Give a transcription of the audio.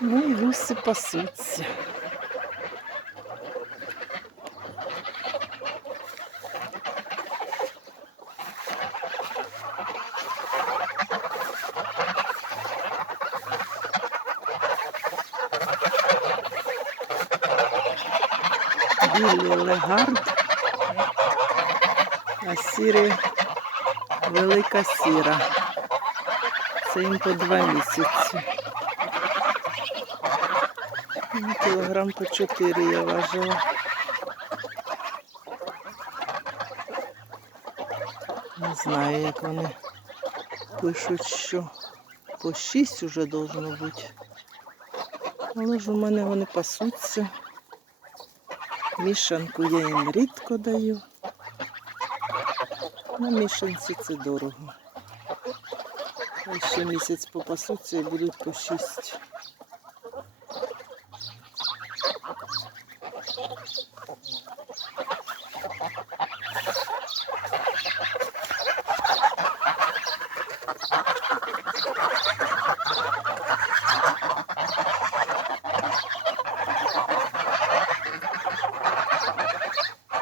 Ну і гуси пасуться. Білий легард, а сірий велика сіра. Це їм по два місяці. Кілограм по 4 я важила. Не знаю, як вони пишуть, що по 6 вже должно бути. Але ж у мене вони пасуться. Мішанку я їм рідко даю. На мішанці це дорого. Ще місяць попасуться і будуть по шість.